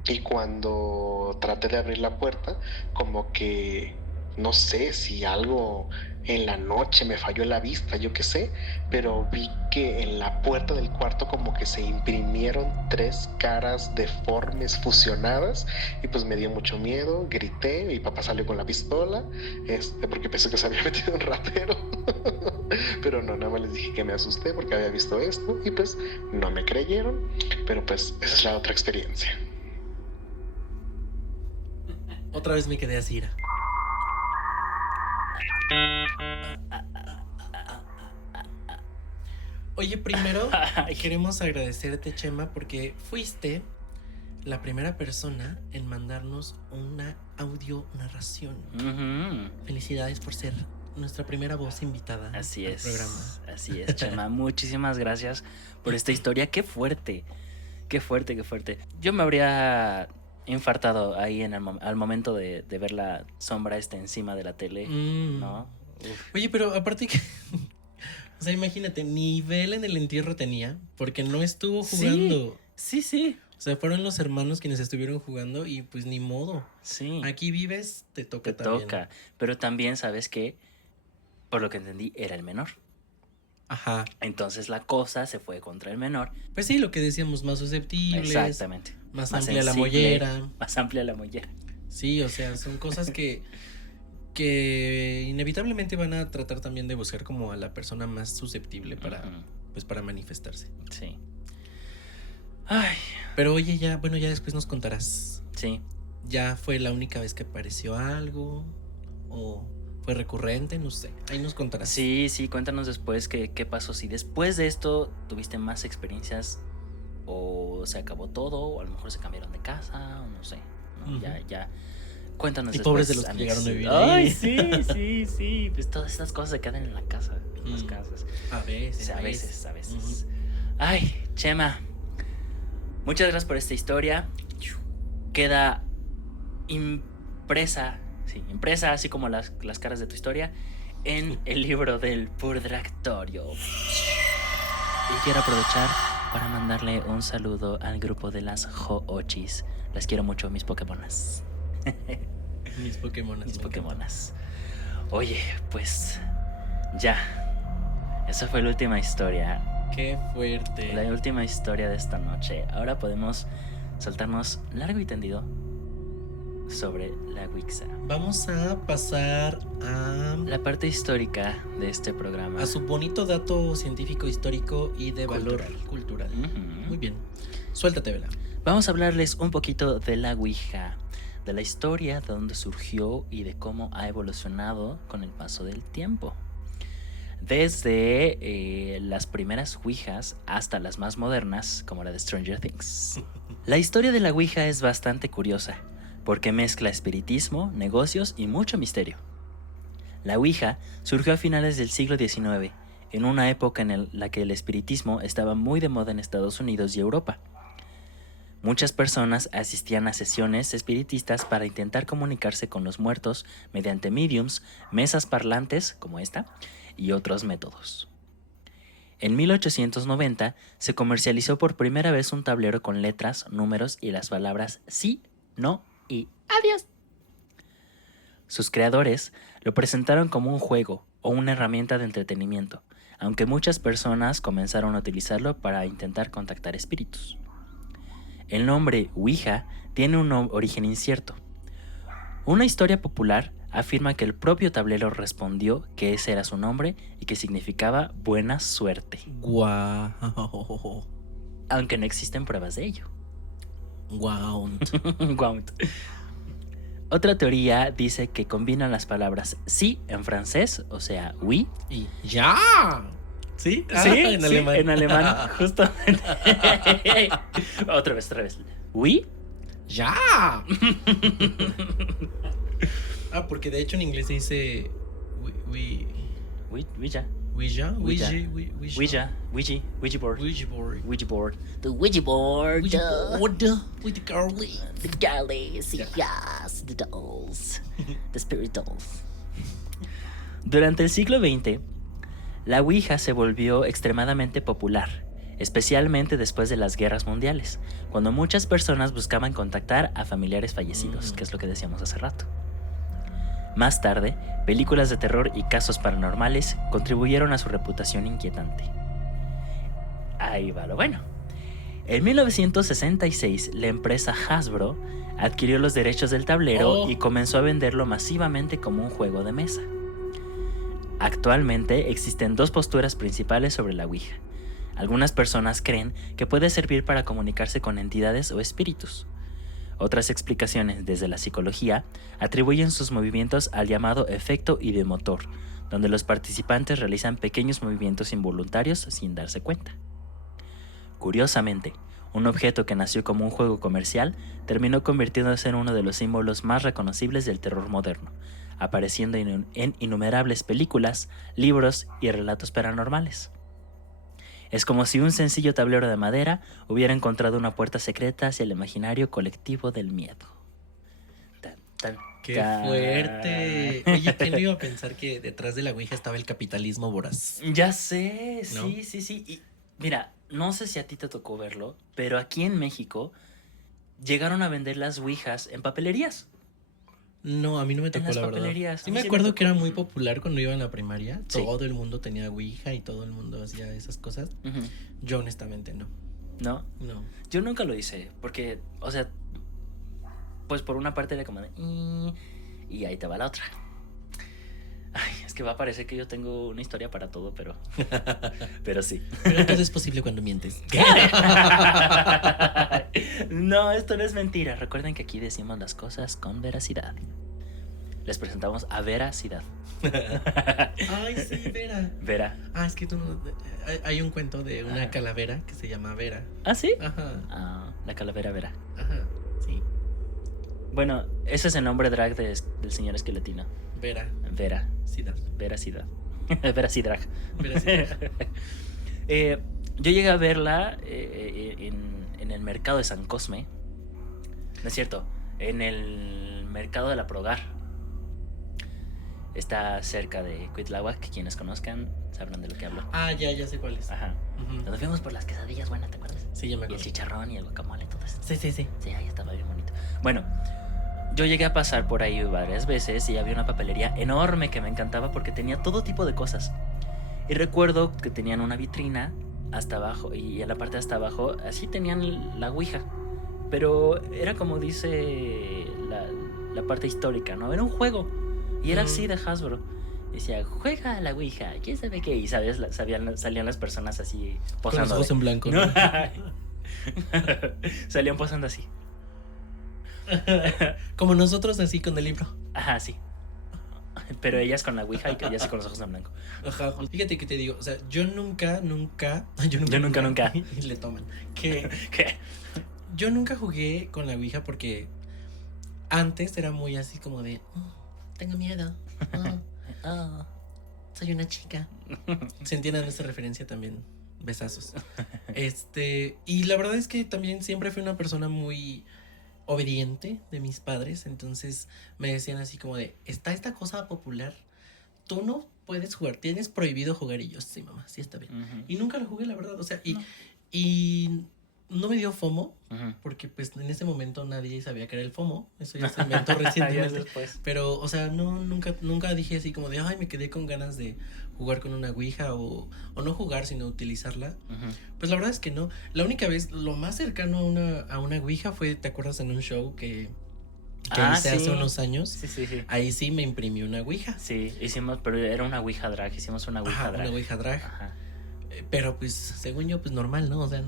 y cuando traté de abrir la puerta, como que no sé si algo en la noche me falló la vista, yo qué sé, pero vi que en la puerta del cuarto como que se imprimieron 3 caras deformes fusionadas y pues me dio mucho miedo, grité, mi papá salió con la pistola, porque pensé que se había metido un ratero, pero no, nada más les dije que me asusté porque había visto esto y pues no me creyeron, pero pues esa es la otra experiencia. Otra vez me quedé así. Oye, primero queremos agradecerte, Chema, porque fuiste la primera persona en mandarnos una audio narración. Felicidades por ser nuestra primera voz invitada al programa. Así es, Chema. Muchísimas gracias por esta historia. Qué fuerte. Yo me habría infartado ahí al momento de ver la sombra encima de la tele, ¿no? Uf. Oye, pero aparte que... O sea, imagínate, nivel en el entierro tenía, porque no estuvo jugando. Sí. O sea, fueron los hermanos quienes estuvieron jugando y pues ni modo. Sí. Aquí vives, te toca. Pero también, ¿sabes qué? Por lo que entendí, era el menor. Ajá. Entonces la cosa se fue contra el menor. Pues sí, lo que decíamos, más susceptibles. Exactamente. Más amplia la mollera. Más amplia la mollera. Sí, o sea, son cosas que inevitablemente van a tratar también de buscar como a la persona más susceptible para pues para manifestarse. Sí. Ay, Pero oye, ya después nos contarás. sí. ¿Ya fue la única vez que apareció algo? ¿O fue recurrente? No sé. Ahí nos contarás. Sí, cuéntanos después qué pasó. Si después de esto tuviste más experiencias o se acabó todo, o a lo mejor se cambiaron de casa, o no sé. ¿No? Ujú. Ya. Cuéntanos Y después. pobres de los que Alex. llegaron a vivir Ay, ahí. sí. Pues todas estas cosas se quedan en la casa, en las Mm. casas. A veces. A veces. Ujú. Ay, Chema. Muchas gracias por esta historia. Queda impresa, así como las caras de tu historia, en el libro del Purgatorio. Y quiero aprovechar para mandarle un saludo al grupo de las Ho-Ochis. Las quiero mucho, mis Pokémonas. Mis Pokémonas. Mis me Pokémonas. Oye, pues ya. Esa fue la última historia. encantan. Qué fuerte. La última historia de esta noche. Ahora podemos saltarnos largo y tendido sobre la Ouija. Vamos a pasar La parte histórica de este programa. a su bonito dato científico, histórico y de Cultural. valor cultural. Ujú. Muy bien. Suéltate, Vela. Vamos a hablarles un poquito de la Ouija, de la historia, de dónde surgió y de cómo ha evolucionado con el paso del tiempo. Desde las primeras Ouijas hasta las más modernas, como la de Stranger Things. La historia de la Ouija es bastante curiosa, porque mezcla espiritismo, negocios y mucho misterio. La Ouija surgió a finales del siglo XIX, en una época en la que el espiritismo estaba muy de moda en Estados Unidos y Europa. Muchas personas asistían a sesiones espiritistas para intentar comunicarse con los muertos mediante mediums, mesas parlantes como esta y otros métodos. En 1890 se comercializó por primera vez un tablero con letras, números y las palabras sí, no y adiós. Sus creadores lo presentaron como un juego o una herramienta de entretenimiento, aunque muchas personas comenzaron a utilizarlo para intentar contactar espíritus. El nombre Ouija tiene un origen incierto. Una historia popular afirma que el propio tablero respondió que ese era su nombre y que significaba buena suerte, Guau. aunque no existen pruebas de ello. Guau. Guaunt. Otra teoría dice que combina las palabras sí en francés, o sea, oui. Y ya. ¿Sí? Sí, En sí, alemán. en alemán, justamente. Otra vez. Oui. Ya. Porque de hecho en inglés se dice Ouija. Ouija. Ouija. Ouija. Ouija board. Ouija board. Ouija board. The Ouija board. Ouija board. With the girly. The girlies, yes, the dolls. The spirit dolls. Durante el siglo XX, la Ouija se volvió extremadamente popular, especialmente después de las guerras mundiales, cuando muchas personas buscaban contactar a familiares fallecidos, que es lo que decíamos hace rato. Más tarde, películas de terror y casos paranormales contribuyeron a su reputación inquietante. Ahí va lo bueno. En 1966, la empresa Hasbro adquirió los derechos del tablero y comenzó a venderlo masivamente como un juego de mesa. Actualmente existen dos posturas principales sobre la Ouija. Algunas personas creen que puede servir para comunicarse con entidades o espíritus. Otras explicaciones desde la psicología atribuyen sus movimientos al llamado efecto ideomotor, donde los participantes realizan pequeños movimientos involuntarios sin darse cuenta. Curiosamente, un objeto que nació como un juego comercial terminó convirtiéndose en uno de los símbolos más reconocibles del terror moderno, apareciendo en innumerables películas, libros y relatos paranormales. Es como si un sencillo tablero de madera hubiera encontrado una puerta secreta hacia el imaginario colectivo del miedo. ¡Qué fuerte! Oye, ¿quién no iba a pensar que detrás de la Ouija estaba el capitalismo voraz? Ya sé, ¿No? sí. Y mira, no sé si a ti te tocó verlo, pero aquí en México llegaron a vender las Ouijas en papelerías. No, a mí no me tocó, las la verdad. papelerías, Sí a mí me sí me acuerdo tocó. que era muy popular cuando iba en la primaria. Sí. Todo el mundo tenía Ouija y todo el mundo hacía esas cosas. Ujú. Yo honestamente no. ¿No? No. Yo nunca lo hice, porque, o sea, pues por una parte era como de... Y ahí te va la otra. Ay, es que va a parecer que yo tengo una historia para todo, pero sí. Pero todo es posible cuando mientes. No, esto no es mentira. Recuerden que aquí decimos las cosas con veracidad. Les presentamos a Veracidad. Ay, sí, Vera. Vera. Ah, es que tú no... Hay un cuento de una calavera que se llama Vera. ¿Ah, sí? Ajá. Ah, la calavera Vera. Ajá, sí. Bueno, ese es el nombre drag del señor esqueletino. Vera. Vera. Sidar. Veracidad. Veracidrag. Vera Sidar. Yo llegué a verla en el mercado de San Cosme. No es cierto, en el mercado de la Progar. Está cerca de Cuitláhuac, que quienes conozcan sabrán de lo que hablo. Ah, ya sé cuál es. Ajá. Ujú. Nos fuimos por las quesadillas buenas, ¿te acuerdas? Sí, ya me Y el acuerdo. chicharrón y el guacamole, todo eso. Sí. Sí, ahí estaba bien bonito. Bueno, yo llegué a pasar por ahí varias veces y había una papelería enorme que me encantaba porque tenía todo tipo de cosas. Y recuerdo que tenían una vitrina hasta abajo y en la parte de hasta abajo así tenían la ouija. Pero era como dice la parte histórica, ¿no? Era un juego. Y era así de Hasbro. Decía, juega a la ouija, quién sabe qué. Y ¿sabes? Salían las personas así Con los posando. ojos en blanco, ¿no? ¿no? Salían posando así. Como nosotros así con el libro. Ajá, sí. Pero ellas con la ouija y que ellas con los ojos en blanco. Ajá. Fíjate que te digo, o sea, yo nunca. Yo nunca. Y le toman. Que ¿Qué? yo nunca jugué con la ouija porque antes era muy así como de, tengo miedo. Soy una chica. Se entienden esta referencia también. Besazos. Y la verdad es que también siempre fui una persona muy obediente de mis padres. Entonces me decían así como de, está esta cosa popular, tú no puedes jugar, tienes prohibido jugar. Y yo, sí, mamá, sí está bien. Y nunca lo jugué, la verdad. O sea, y no me dio FOMO, porque pues en ese momento nadie sabía que era el FOMO. Eso ya se inventó recientemente. Pero, o sea, nunca dije así como de, ay, me quedé con ganas de jugar con una ouija o no jugar, sino utilizarla. Pues la verdad es que no. La única vez, lo más cercano a una ouija fue, ¿te acuerdas? En un show que hice hace unos años. Sí. Ahí sí me imprimí una ouija. Sí, hicimos, pero era una ouija drag, hicimos una ouija drag. Una ouija drag. Ajá. Pero pues, según yo, pues normal, ¿no? O sea,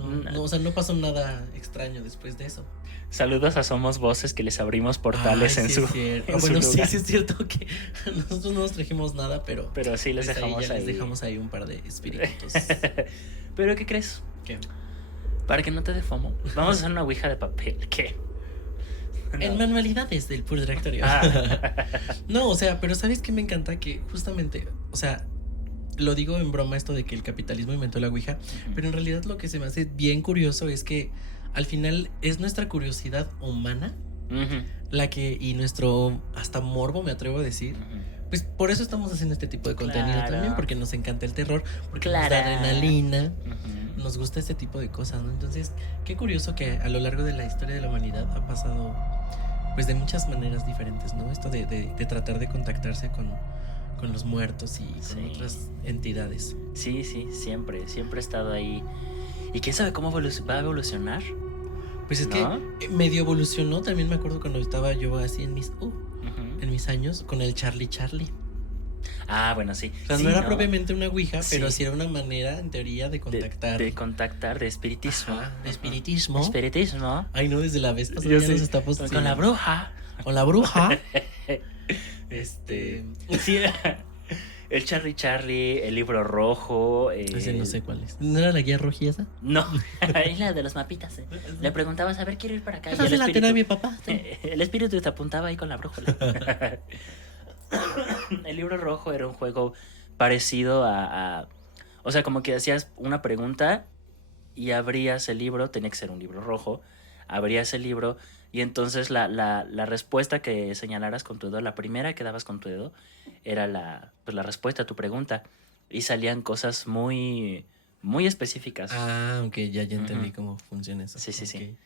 no pasó nada extraño después de eso. Saludos a Somos Voces, que les abrimos portales en su Bueno, lugar. sí es cierto que nosotros no nos trajimos nada, pero sí les pues dejamos les dejamos ahí un par de espíritus. ¿Pero qué crees? ¿Qué? Para que no te dé FOMO, vamos a hacer una ouija de papel. ¿Qué? En manualidades del puro directorio. No, o sea, pero ¿sabes qué me encanta? Que justamente, o sea, lo digo en broma esto de que el capitalismo inventó la ouija, pero en realidad lo que se me hace bien curioso es que al final es nuestra curiosidad humana la que, y nuestro hasta morbo, me atrevo a decir, pues por eso estamos haciendo este tipo de contenido también, porque nos encanta el terror, porque nos da adrenalina, nos gusta este tipo de cosas, ¿no? Entonces, qué curioso que a lo largo de la historia de la humanidad ha pasado pues de muchas maneras diferentes, ¿no? Esto de tratar de contactarse con los muertos y con otras entidades. Sí, siempre ha estado ahí. ¿Y quién sabe cómo va a evolucionar? Pues es que medio evolucionó. También me acuerdo cuando estaba yo así en mis años con el Charlie. Ah, bueno, sí. O sea, no era propiamente una ouija, pero sí era una manera, en teoría, de contactar. De contactar, de espiritismo. Ajá, de espiritismo. Espiritismo. Ay, no, desde la vez pasada ya nos está postando. Con la bruja. Con la bruja. Sí, el Charlie, el libro rojo. Ese no sé cuál es. ¿No era la guía roja esa? No, es la de los mapitas. Le preguntabas, a ver, quiero ir para acá. Esa es la tela de mi papá. El espíritu te apuntaba ahí con la brújula. El libro rojo era un juego parecido a... O sea, como que hacías una pregunta y abrías el libro, tenía que ser un libro rojo, abrías el libro y entonces la respuesta que señalaras con tu dedo, la primera que dabas con tu dedo, era la respuesta a tu pregunta. Y salían cosas muy, muy específicas. Ah, ok, ya entendí cómo funciona eso. Sí.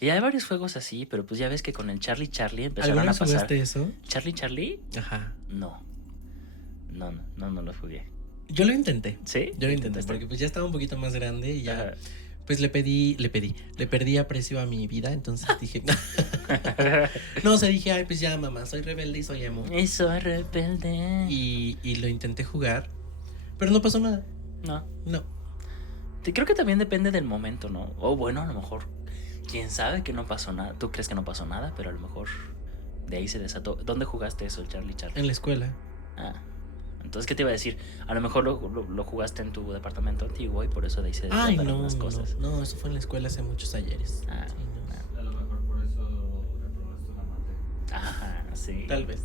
Y hay varios juegos así, pero pues ya ves que con el Charlie empezaron a pasar. ¿Jugaste eso? ¿Charlie? Ajá. No lo jugué. Yo lo intenté. ¿Sí? Yo lo intenté porque pues ya estaba un poquito más grande y ya... Ajá. pues le perdí aprecio a mi vida, entonces dije, no, o sea, dije, ay, pues ya, mamá, soy rebelde y soy emo. Y soy rebelde. Y lo intenté jugar, pero no pasó nada. No. Creo que también depende del momento, ¿no? O bueno, a lo mejor, quién sabe que no pasó nada. Tú crees que no pasó nada, pero a lo mejor de ahí se desató. ¿Dónde jugaste eso, Charlie? En la escuela. Ah, entonces, ¿qué te iba a decir? A lo mejor lo jugaste en tu departamento antiguo y por eso de ahí se desataron las cosas. No, eso fue en la escuela hace muchos ayeres. Ah, sí, no. A lo mejor por eso reprobaste una materia. Ajá, sí. Tal vez.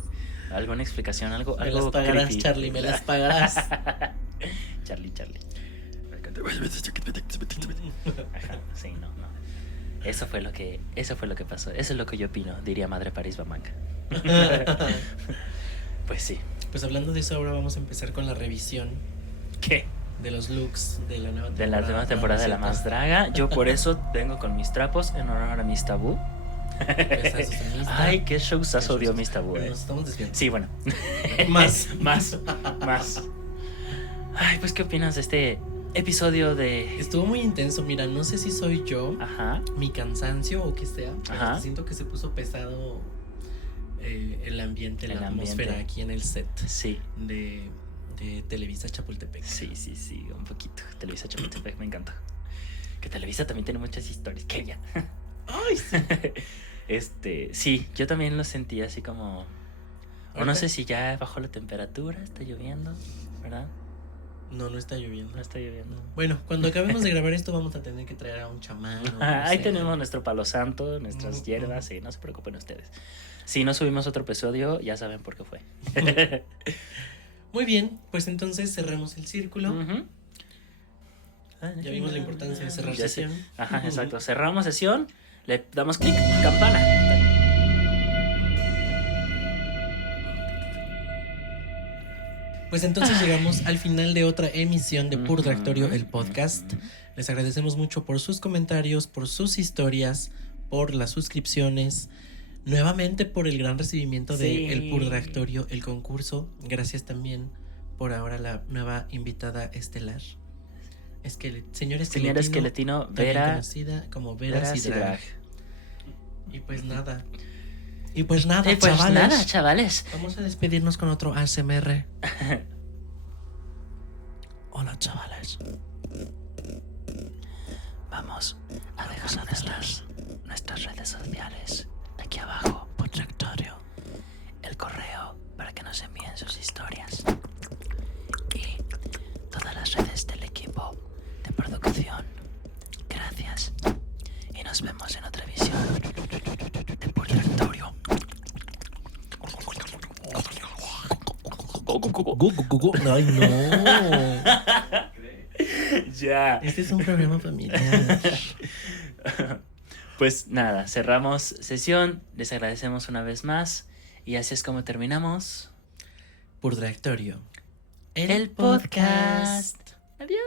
¿Alguna explicación? Algo Me las pagarás, creepy. Charlie, me las pagarás. Charlie. Ajá, sí, no. Eso fue lo que pasó. Eso es lo que yo opino, diría Madre París Bamanga. Pues sí. Pues hablando de eso, ahora vamos a empezar con la revisión. ¿Qué? De los looks de la nueva temporada. De la nueva temporada de La Más Draga. Yo por eso vengo con mis trapos en honor a Miss Tabú. Ay, qué showzazo dio Miss Tabú. Nos estamos desviando. Sí, bueno. Más. Ay, pues, ¿qué opinas de este episodio de...? Estuvo muy intenso. Mira, no sé si soy yo, Ajá. mi cansancio o qué sea, pero Ajá. siento que se puso pesado el ambiente, la atmósfera aquí en el set Sí. de Televisa Chapultepec. Sí, un poquito. Televisa Chapultepec me encanta. Que Televisa también tiene muchas historias. Que ya. Ay, sí. Sí, yo también lo sentí así como... O no Ahorita- sé si ya bajó la temperatura, está lloviendo, ¿verdad? No está lloviendo. No está lloviendo. Bueno, cuando acabemos de grabar esto vamos a tener que traer a un chamán. o no Ahí sé. tenemos nuestro palo santo, nuestras hierbas, sí, no se preocupen ustedes. Si no subimos otro episodio, ya saben por qué fue. Muy bien, pues entonces cerramos el círculo. Ujú. Ya vimos la importancia de cerrar Ya sé. sesión. Ajá, exacto. Cerramos sesión, le damos clic, campana. Pues entonces llegamos al final de otra emisión de Purdractorio, el podcast. Les agradecemos mucho por sus comentarios, por sus historias, por las suscripciones, nuevamente por el gran recibimiento Sí. de El Purdractorio, el concurso. Gracias también por ahora la nueva invitada estelar. Señor Esqueletino, también Vera conocida como Vera Sidrag. Sidrag. Y pues nada, Pues chavales. nada, chavales. Vamos a despedirnos con otro ASMR. Hola, chavales. Vamos a dejar nuestras redes sociales aquí abajo. Purdractorio. El correo para que nos envíen sus historias. Y todas las redes del equipo de producción. Gracias. Y nos vemos en otra visión de Purdractorio. Ay, no. Ya. Este es un programa familiar. Pues nada, cerramos sesión. Les agradecemos una vez más. Y así es como terminamos Purdractorio. el podcast. Adiós.